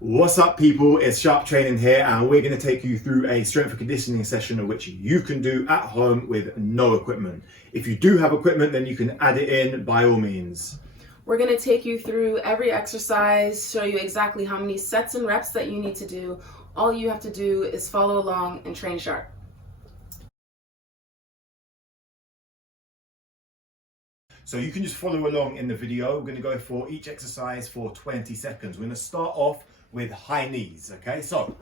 What's up, people? It's Sharp Training here, and we're going to take you through a strength and conditioning session in which you can do at home with no equipment. If you do have equipment, then you can add it in by all means. We're going to take you through every exercise, show you exactly how many sets and reps that you need to do. All you have to do is follow along and train sharp. So you can just follow along in the video. We're going to go for each exercise for 20 seconds. We're going to start off with high knees, okay? So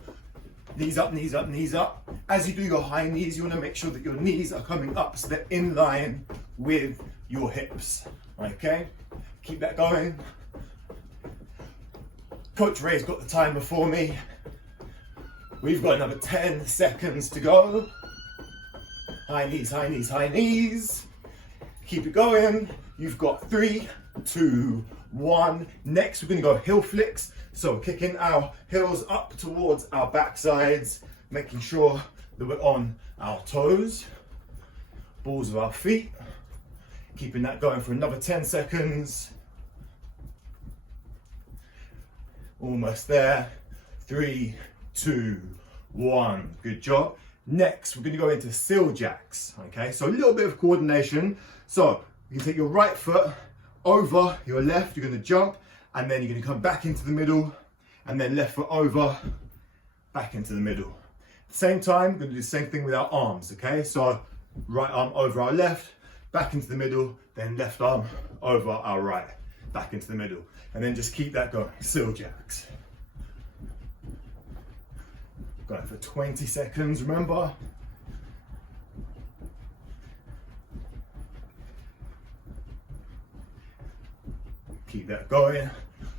knees up, knees up, knees up. As you do your high knees, you want to make sure that your knees are coming up so they're in line with your hips, okay? Keep that going. Coach Ray's got the timer for me. We've got another 10 seconds to go. High knees, high knees, high knees. Keep it going. You've got 3, 2, 1. Next, we're going to go heel flicks. So kicking our heels up towards our backsides, making sure that we're on our toes, balls of our feet. Keeping that going for another 10 seconds. Almost there. 3, 2, 1. Good job. Next, we're going to go into seal jacks. Okay, so a little bit of coordination. So you can take your right foot over your left. You're going to jump, and then you're going to come back into the middle, and then left foot over, back into the middle. At the same time, we're going to do the same thing with our arms. Okay, so right arm over our left, back into the middle, then left arm over our right, back into the middle, and then just keep that going. Seal jacks. Going for 20 seconds, remember. Keep that going.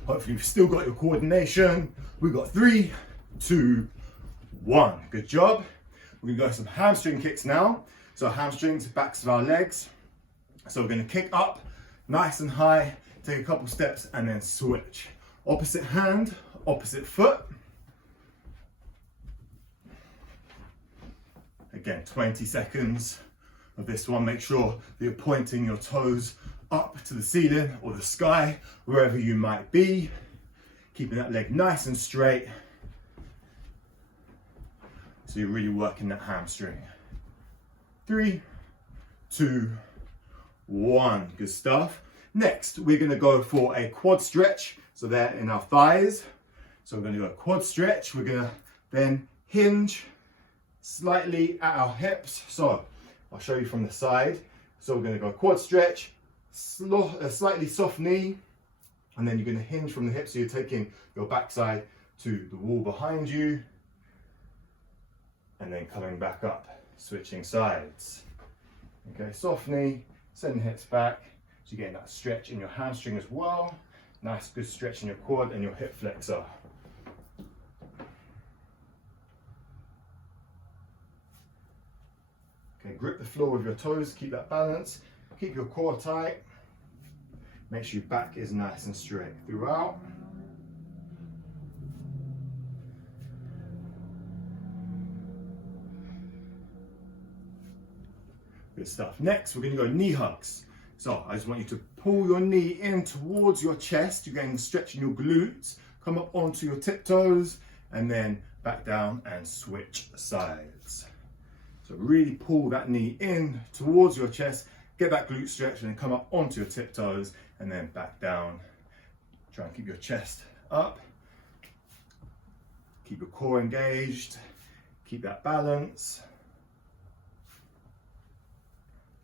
Hopefully you've still got your coordination. We've got 3, 2, 1. Good job. We're gonna go some hamstring kicks now. So hamstrings, backs of our legs. So we're gonna kick up, nice and high, take a couple steps and then switch. Opposite hand, opposite foot. Again, 20 seconds of this one. Make sure that you're pointing your toes up to the ceiling or the sky, wherever you might be. Keeping that leg nice and straight. So you're really working that hamstring. 3, 2, 1. Good stuff. Next, we're going to go for a quad stretch. So they're in our thighs. So we're going to go quad stretch. We're going to then hinge slightly at our hips. So I'll show you from the side. So we're going to go quad stretch, a slightly soft knee, and then you're going to hinge from the hips. So you're taking your backside to the wall behind you, and then coming back up, switching sides. Okay, soft knee, send the hips back. So you're getting that stretch in your hamstring as well. Nice, good stretch in your quad and your hip flexor. Okay, grip the floor with your toes, keep that balance, keep your core tight, make sure your back is nice and straight throughout. Good stuff. Next, we're going to go knee hugs. So I just want you to pull your knee in towards your chest. You're getting stretching your glutes, come up onto your tiptoes, and then back down and switch sides. So really pull that knee in towards your chest, get that glute stretch, and then come up onto your tiptoes and then back down. Try and keep your chest up. Keep your core engaged. Keep that balance.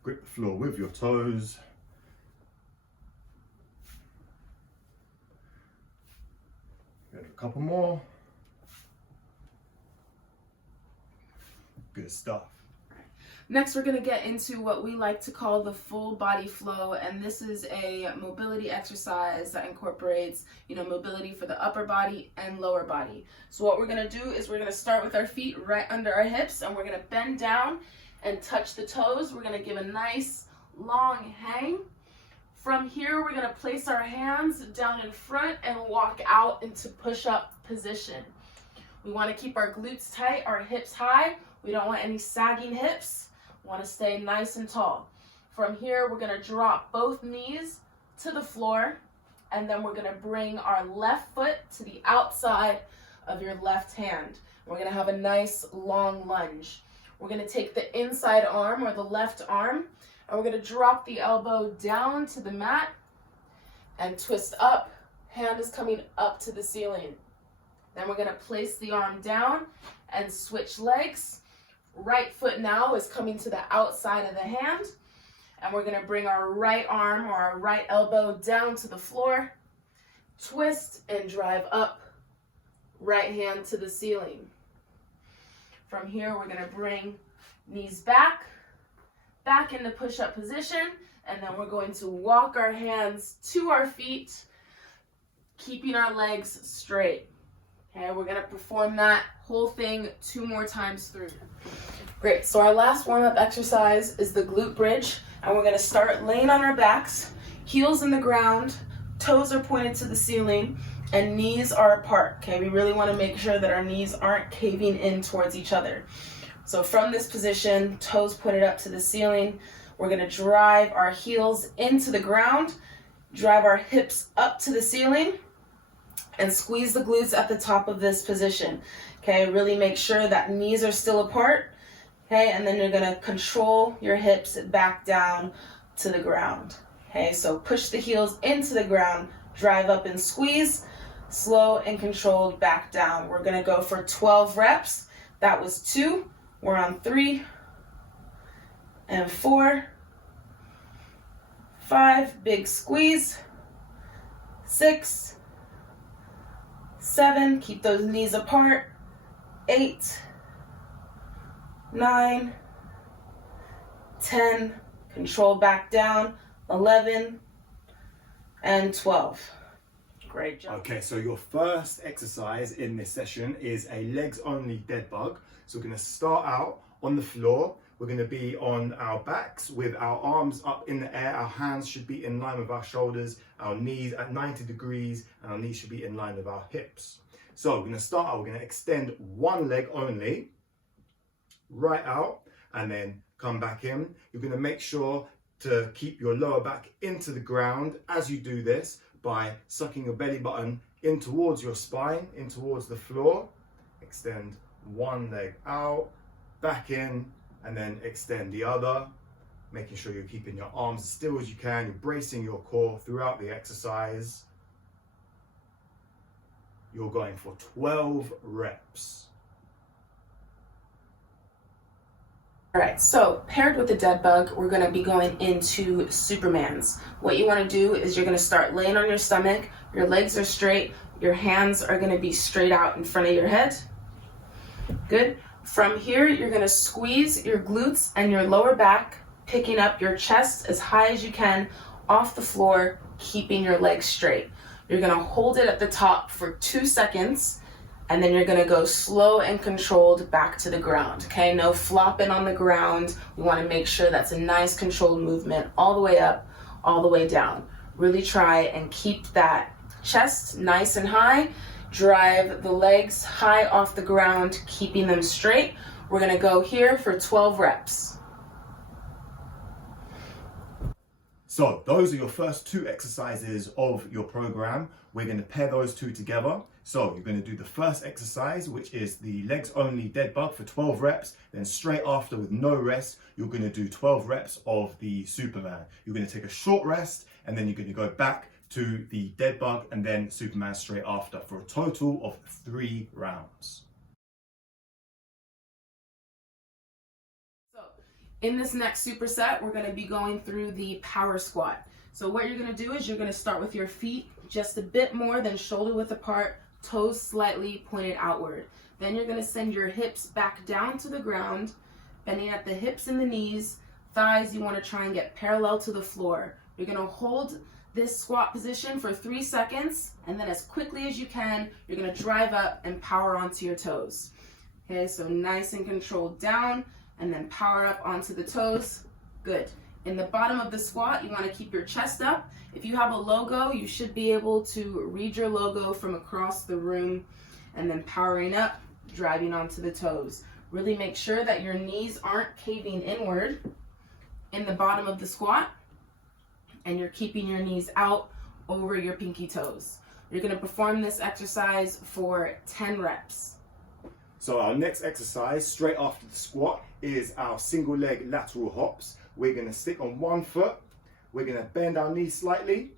Grip the floor with your toes. Go a couple more. Good stuff. Next, we're going to get into what we like to call the full body flow, and this is a mobility exercise that incorporates, mobility for the upper body and lower body. So what we're going to do is we're going to start with our feet right under our hips, and we're going to bend down and touch the toes. We're going to give a nice long hang. From here, we're going to place our hands down in front and walk out into push-up position. We want to keep our glutes tight, our hips high. We don't want any sagging hips. We want to stay nice and tall. From here, we're going to drop both knees to the floor. and then we're gonna bring our left foot to the outside of your left hand. We're gonna have a nice long lunge. We're gonna take the inside arm or the left arm, and we're gonna drop the elbow down to the mat and twist up. Hand is coming up to the ceiling. Then we're gonna place the arm down and switch legs. Right foot now is coming to the outside of the hand, and we're gonna bring our right arm or our right elbow down to the floor, twist and drive up, right hand to the ceiling. From here, we're gonna bring knees back into push-up position, and then we're going to walk our hands to our feet, keeping our legs straight. Okay, we're gonna perform that whole thing 2 more times through. Great, so our last warm-up exercise is the glute bridge, and we're gonna start laying on our backs, heels in the ground, toes are pointed to the ceiling, and knees are apart. Okay, we really wanna make sure that our knees aren't caving in towards each other. So from this position, toes pointed up to the ceiling, we're gonna drive our heels into the ground, drive our hips up to the ceiling, and squeeze the glutes at the top of this position. Okay, really make sure that knees are still apart. Okay, and then you're gonna control your hips back down to the ground. Okay, so push the heels into the ground, drive up and squeeze, slow and controlled back down. We're gonna go for 12 reps. That was 2. We're on 3 and 4, 5, big squeeze, 6, 7, keep those knees apart, 8, 9, 10, control back down, 11, and 12. Great job. Okay, so your first exercise in this session is a legs only dead bug. So we're gonna start out on the floor. We're gonna be on our backs with our arms up in the air. Our hands should be in line with our shoulders, our knees at 90 degrees, and our knees should be in line with our hips. So we're gonna start out, we're gonna extend one leg only, right out, and then come back in. You're gonna make sure to keep your lower back into the ground as you do this by sucking your belly button in towards your spine, in towards the floor. Extend one leg out, back in, and then extend the other, making sure you're keeping your arms as still as you can. You're bracing your core throughout the exercise. You're going for 12 reps. All right, so paired with the dead bug, we're gonna be going into Supermans. What you wanna do is you're gonna start laying on your stomach, your legs are straight, your hands are gonna be straight out in front of your head. Good. From here, you're gonna squeeze your glutes and your lower back, picking up your chest as high as you can off the floor, keeping your legs straight. You're gonna hold it at the top for 2 seconds, and then you're gonna go slow and controlled back to the ground, okay? No flopping on the ground. We wanna make sure that's a nice controlled movement all the way up, all the way down. Really try and keep that chest nice and high. Drive the legs high off the ground, keeping them straight. We're gonna go here for 12 reps. So those are your first 2 exercises of your program. We're going to pair those 2 together. So you're going to do the first exercise, which is the legs only dead bug for 12 reps. Then straight after, with no rest, you're going to do 12 reps of the Superman. You're going to take a short rest, and then you're going to go back to the dead bug and then Superman straight after for a total of 3 rounds. In this next superset, we're gonna be going through the power squat. So what you're gonna do is you're gonna start with your feet just a bit more than shoulder width apart, toes slightly pointed outward. Then you're gonna send your hips back down to the ground, bending at the hips and the knees. Thighs, you wanna try and get parallel to the floor. You're gonna hold this squat position for 3 seconds, and then as quickly as you can, you're gonna drive up and power onto your toes. Okay, so nice and controlled down, and then power up onto the toes. Good. In the bottom of the squat, you want to keep your chest up. If you have a logo, you should be able to read your logo from across the room, and then powering up, driving onto the toes. Really make sure that your knees aren't caving inward in the bottom of the squat, and you're keeping your knees out over your pinky toes. You're going to perform this exercise for 10 reps. So our next exercise, straight after the squat, is our single leg lateral hops. We're going to stick on one foot. We're going to bend our knee slightly,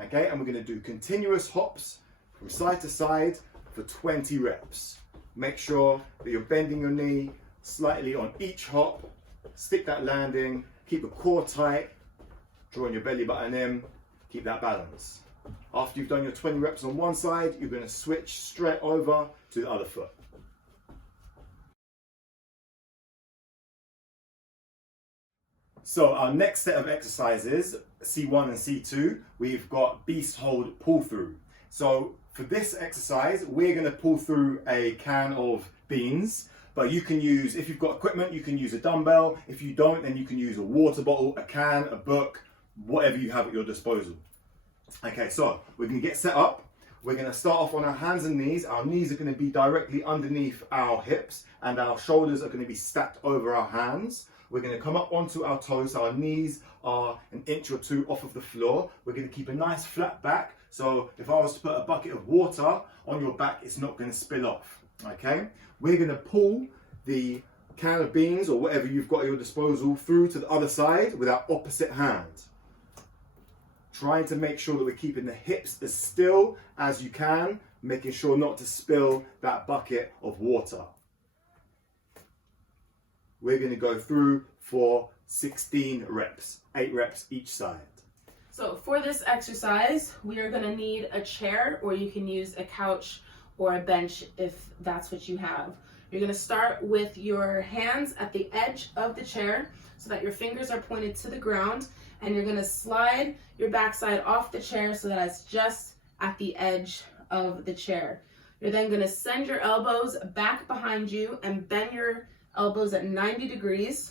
okay? And we're going to do continuous hops from side to side for 20 reps. Make sure that you're bending your knee slightly on each hop. Stick that landing, keep the core tight, drawing your belly button in, keep that balance. After you've done your 20 reps on one side, you're going to switch straight over to the other foot. So our next set of exercises, C1 and C2, we've got beast hold pull through. So for this exercise, we're going to pull through a can of beans, but you can use, if you've got equipment, you can use a dumbbell. If you don't, then you can use a water bottle, a can, a book, whatever you have at your disposal. Okay, so we're going to get set up. We're going to start off on our hands and knees. Our knees are going to be directly underneath our hips and our shoulders are going to be stacked over our hands. We're going to come up onto our toes, so our knees are an inch or two off of the floor. We're going to keep a nice flat back, so if I was to put a bucket of water on your back, it's not going to spill off, okay? We're going to pull the can of beans or whatever you've got at your disposal through to the other side with our opposite hand. Trying to make sure that we're keeping the hips as still as you can, making sure not to spill that bucket of water. We're going to go through for 16 reps, 8 reps each side. So for this exercise, we are going to need a chair, or you can use a couch or a bench if that's what you have. You're going to start with your hands at the edge of the chair so that your fingers are pointed to the ground, and you're going to slide your backside off the chair so that it's just at the edge of the chair. You're then going to send your elbows back behind you and bend your elbows at 90 degrees,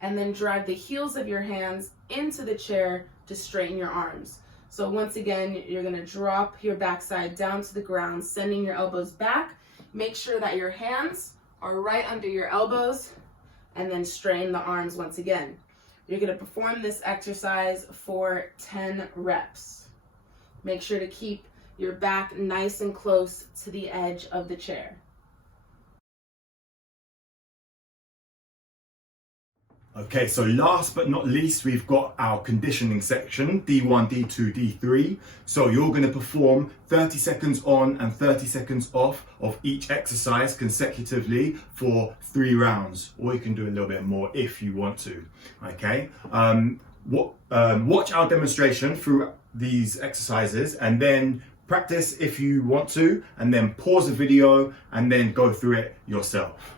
and then drive the heels of your hands into the chair to straighten your arms. So once again, you're going to drop your backside down to the ground, sending your elbows back. Make sure that your hands are right under your elbows, and then straighten the arms once again. You're going to perform this exercise for 10 reps. Make sure to keep your back nice and close to the edge of the chair. Okay, so last but not least, we've got our conditioning section, D1, D2, D3. So you're going to perform 30 seconds on and 30 seconds off of each exercise consecutively for 3 rounds, or you can do a little bit more if you want to. Okay, watch our demonstration through these exercises and then practice if you want to, and then pause the video and then go through it yourself.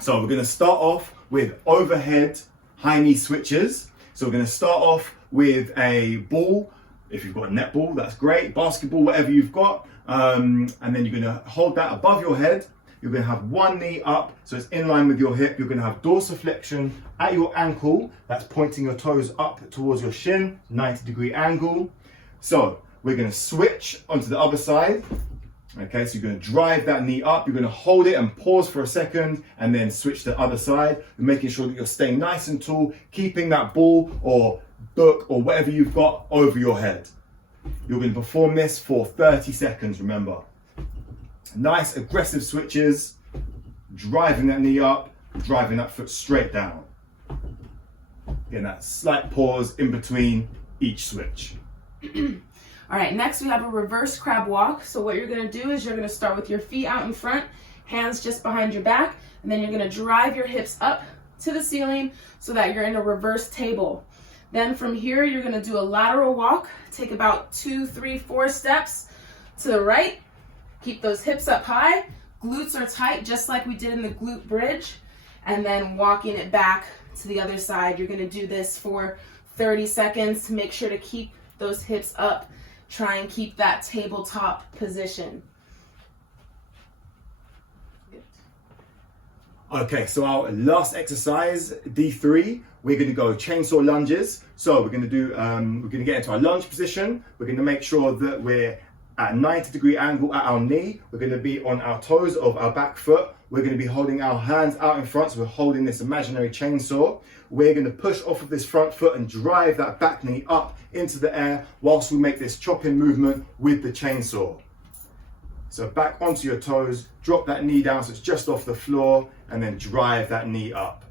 So we're going to start off with overhead high knee switches. So we're going to start off with a ball. If you've got a netball, that's great. Basketball, whatever you've got. And then you're going to hold that above your head. You're going to have one knee up, so it's in line with your hip. You're going to have dorsiflexion at your ankle. That's pointing your toes up towards your shin, 90-degree angle. So we're going to switch onto the other side. Okay, so you're going to drive that knee up, you're going to hold it and pause for a second, and then switch to the other side. You're making sure that you're staying nice and tall, keeping that ball or book or whatever you've got over your head. You're going to perform this for 30 seconds, remember. Nice aggressive switches, driving that knee up, driving that foot straight down. Again, that slight pause in between each switch. All right, next we have a reverse crab walk. So what you're going to do is you're going to start with your feet out in front, hands just behind your back, and then you're going to drive your hips up to the ceiling so that you're in a reverse table. Then from here, you're going to do a lateral walk. Take about 2, 3, 4 steps to the right. Keep those hips up high. Glutes are tight, just like we did in the glute bridge. And then walking it back to the other side. You're going to do this for 30 seconds. Make sure to keep those hips up. Try and keep that tabletop position. Okay, so our last exercise, D3, we're going to go chainsaw lunges. So we're going to get into our lunge position. We're going to make sure that we're at a 90-degree angle at our knee. We're going to be on our toes of our back foot. We're going to be holding our hands out in front, so we're holding this imaginary chainsaw. we're going to push off of this front foot and drive that back knee up into the air whilst we make this chopping movement with the chainsaw. So back onto your toes, drop that knee down so it's just off the floor, and then drive that knee up.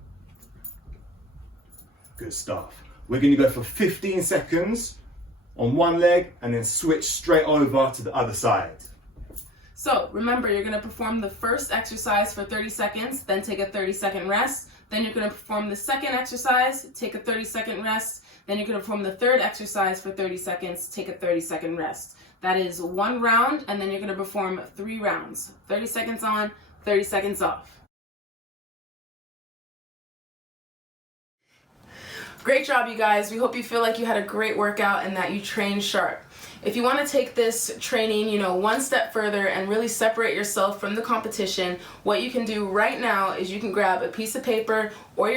Good stuff. We're going to go for 15 seconds on one leg and then switch straight over to the other side. So remember, you're going to perform the first exercise for 30 seconds, then take a 30-second rest. Then you're going to perform the second exercise, take a 30-second rest. Then you're going to perform the third exercise for 30 seconds, take a 30-second rest. That is one round, and then you're going to perform 3 rounds. 30 seconds on, 30 seconds off. Great job, you guys. We hope you feel like you had a great workout and that you trained sharp. If you want to take this training, one step further and really separate yourself from the competition, what you can do right now is you can grab a piece of paper or your